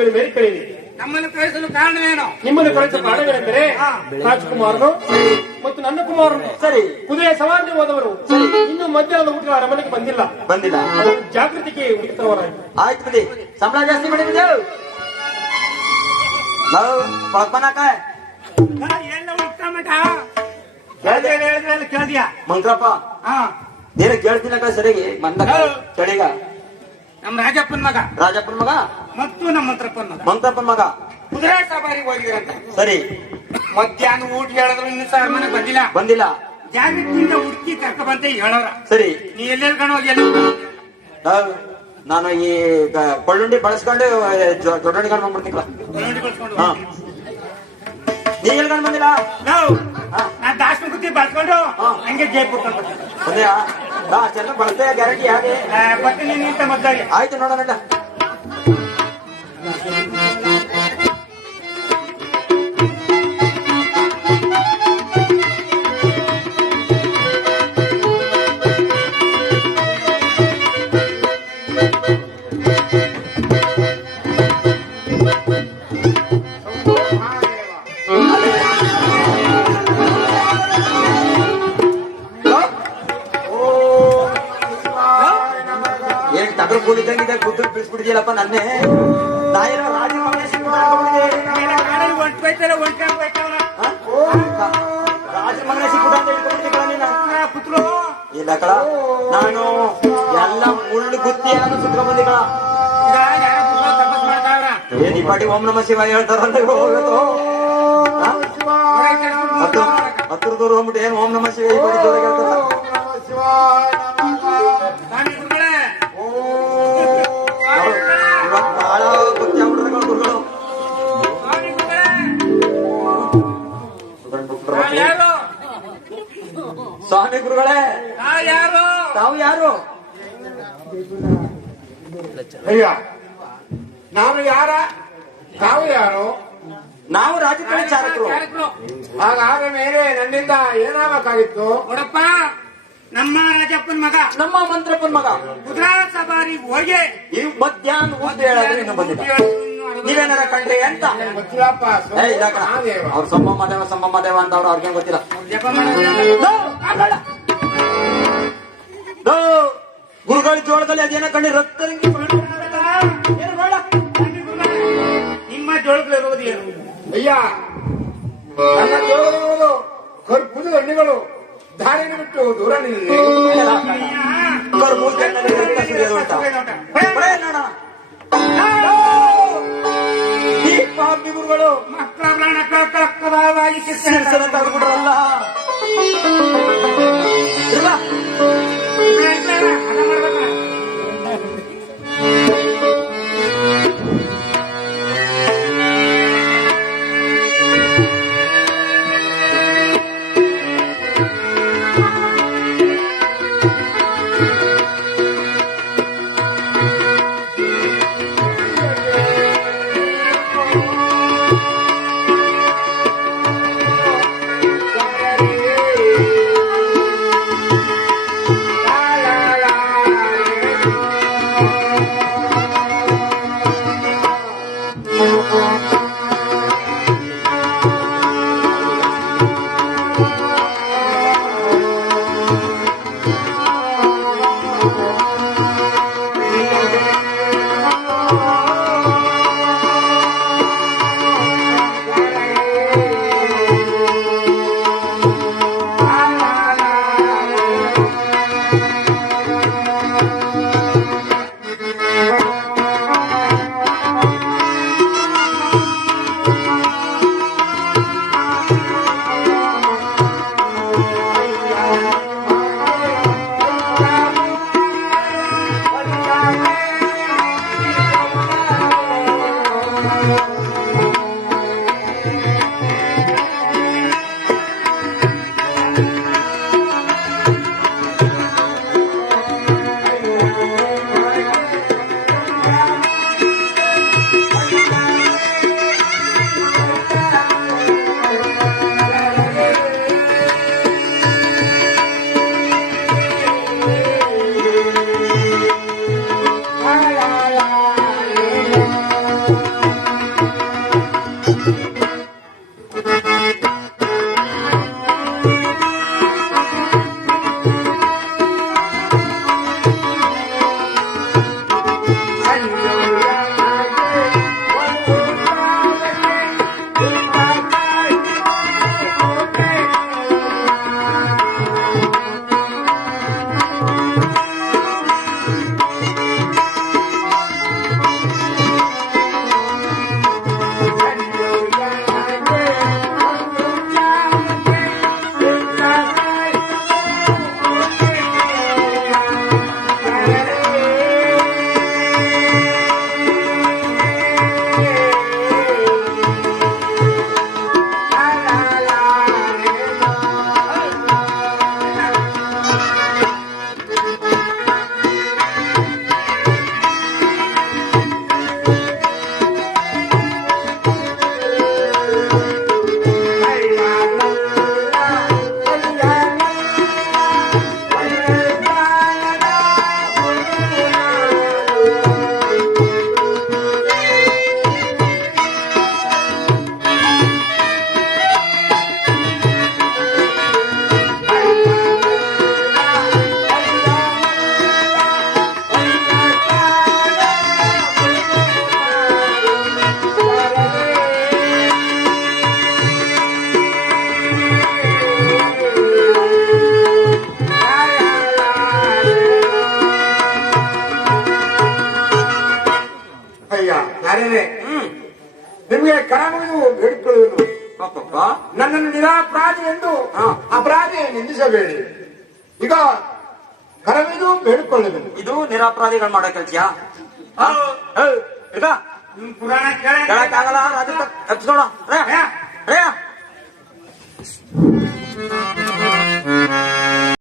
ಮೇಲೆ ಮೇಲೆ ಕರೀರಿ. ನಮ್ಮನ್ನು ಕಳಿಸಲು ಕಾರಣವೇನು? ನಿಮ್ಮನ್ನು ಕಳಿಸುವ ಕಾರಣವೇನೆಂದರೆ ರಾಜಕುಮಾರನು ಮತ್ತು ನನ್ನ ಕುಮಾರನು ಸರಿ ಕುದುರೆ ಸವಾರಿ ಹೋದವರು ಇನ್ನು ಮಧ್ಯಾಹ್ನದ ಊಟ ಅರಮನೆಗೆ ಬಂದಿಲ್ಲ. ಅವರು ಜಾಗೃತಿಗೆ ಹುಡುಕ್ತವರಾಗಿ. ಆಯ್ತು ಬಿಡಿ, ಸಂಬಳ ಜಾಸ್ತಿ ಮಾಡಿದ್ದೇವೆ ನಾವು ಪಳಪನಾಕ ಎಲ್ಲ ಉಟ್ಕೊಂಬಿಟ್ಟ ಕೇಳ್ದಿಯಾ ಮಂತ್ರಪ್ಪ? ನೀನು ಕೇಳ್ತೀನಕ್ಕ ಸರಿಗೆ ಬಂದ ಚಳಿಗ. ನಮ್ಮ ರಾಜಪ್ಪನ ಮಗ ಮತ್ತು ನಮ್ಮ ಮಂತ್ರಪ್ಪನ ಮಗ ಕುದುರೆ ಸವಾರಿ ಹೋಗಿದ್ರಂತೆ. ಸರಿ, ಮಧ್ಯಾಹ್ನ ಊಟ ಹೇಳಿದ್ರು ಇನ್ನು ಸರ್ ಮನೆಗೆ ಬಂದಿಲ್ಲ. ಜಾಗೃತಿಯಿಂದ ಹುಡುಕಿ ಕರ್ಕ ಬಂತ ಹೇಳೋರ. ಸರಿ, ನೀ ಎಲ್ಲೆಲ್ಲಿ ಕಣ ಹೋಗಿ ನಾನು ಈ ಕೊಳ್ಳುಂಡಿ ಬಳಸ್ಕೊಂಡು ದೊಡ್ಡಣ್ಣ ಕಣ್ ಬಂದ್ಬಿಡ್ತೀನಿಲ್ಲ. ನೀ ಎಲ್ಲಿ ಕಣ್ ಬಂದಿಲ್ಲ? ನಾ ದಾಸನ ಬುದ್ಧಿ ಬಳಸ್ಕೊಂಡು ಹಂಗೆ ಜೈಪುರ್ ಅದೇಯಾ ಚೆನ್ನ ಬಳಸ್ತೇ ಗ್ಯಾರಂಟಿ ಹಾಗೆ ಬರ್ತೀನಿ ನಿಂತ ಮದ್ದಾಗಿ. ಆಯ್ತು ನೋಡೋಣ. ಕೂಡಿದ್ದಂಗಿದೆ ಗುದ್ದು ಬಿಡಿಸ್ಬಿಟ್ಟಿದ್ಯಲ್ಲಪ್ಪ ನನ್ನೇ. ನಾಯೆಲ್ಲ ರಾಜಮಂಗಲ ಸಿಕ್ಬಿಡ ಅಂತ ಹೇಳ್ಕೊಂಡಿದ್ದೀಗಳ ನೀನು ಪುತ್ರು. ಇಲ್ಲ ಕಳ, ನಾನು ಎಲ್ಲ ಮುಳ್ಳು ಗುತ್ತಿ ಎಲ್ಲ ಸುತ್ಕೊಂಡ್ ಬಂದಿಗಳ. ಏನ್ ಈ ಪಾಟಿ ಓಂ ನಮ ಶಿವ ಹೇಳ್ತಾರಂತ ಹತ್ತಿರದವ್ರು ಹೋಗ್ಬಿಟ್ಟು ಏನ್ ಓಂ ನಮ ಶಿವ ಈ ಪಾಟಿ ಜೋರಾಗಿ ಹೇಳ್ತಾರ. ಬಹಳ ಗೊತ್ತಿ ಆಗ್ಬಿಡ್ತಾರೆ ಗುರುಗಳು. ಸ್ವಾಮಿ ಗುರುಗಳೇ, ತಾವು ಯಾರು? ಅಯ್ಯ, ನಾನು ಯಾರ? ತಾವು ಯಾರು? ನಾವು ರಾಜಕಾರಣ ಚಾರಕರು. ಹಾಗಾದ ಮೇಲೆ ನನ್ನಿಂದ ಏನಾಗಬೇಕಾಗಿತ್ತು? ನೋಡಪ್ಪ, ನಮ್ಮ ರಾಜಪ್ಪನ ಮಗ, ನಮ್ಮ ಮಂತ್ರಪ್ಪನ ಮಗ ಕುದುರಾ ಸವಾರಿ ಹೋಗಿ ಈ ಮಧ್ಯಾಹ್ನ ಊಟ ಹೇಳಿದ್ರೆ ಇನ್ನು ಬಂದಿದ್ದ. ನೀವೇನಾರ ಕಂಡ್ರಿ ಅಂತ ಗೊತ್ತಿಲ್ಲಪ್ಪ. ಅವ್ರು ಸಂಭಮ ದೇವ ಅಂತ ಅವ್ರಿಗೆ ಗೊತ್ತಿಲ್ಲ. ಗುರುಗಳ ಜೋಳದಲ್ಲಿ ಅದೇನ ಕಂಡ್ರಿ ರಕ್ತ ನಿಮ್ಮ ಜೋಳಗಳಿರುವುದು ಏನು? ಅಯ್ಯ, ನನ್ನ ಜೋಳಗಳಿರುವುದು ಕರ್ಪೂರದ ಹಣ್ಣಿಗಳು. ದಾರಿನ ಬಿಟ್ಟು ದೂರ ಗುರುಗಳು ಮಕ್ಕಳ ಪ್ರಾಣ ಕಳಕಳವಾಗಿ ತಗ್ಬಿಡ್ರಲ್ಲ. ಅಯ್ಯ ನಾನೇನೆ ನಿಮಗೆ ಕರಮುಗಿದು ಬೇಡಿಕೊಳ್ಳುವುದು. ಪಾಪಪ್ಪ ನನ್ನನ್ನು ನಿರಾಪರಾಧಿ ಎಂದು ಅಪರಾಧಿ ನಿಂದಿಸಬೇಡಿ. ಈಗ ಕರಮಿದು ಬೇಡಿಕೊಳ್ಳುವುದು. ಇದು ನಿರಪರಾಧಿಗಳು ಮಾಡೋ ಕೆಲ್ಸ ನಿಮ್ ಪುರಾಣ ಕೇಳಕ್ಕಾಗಲ್ಲ. ರಾಜ ಎಪ್ಸೋಣ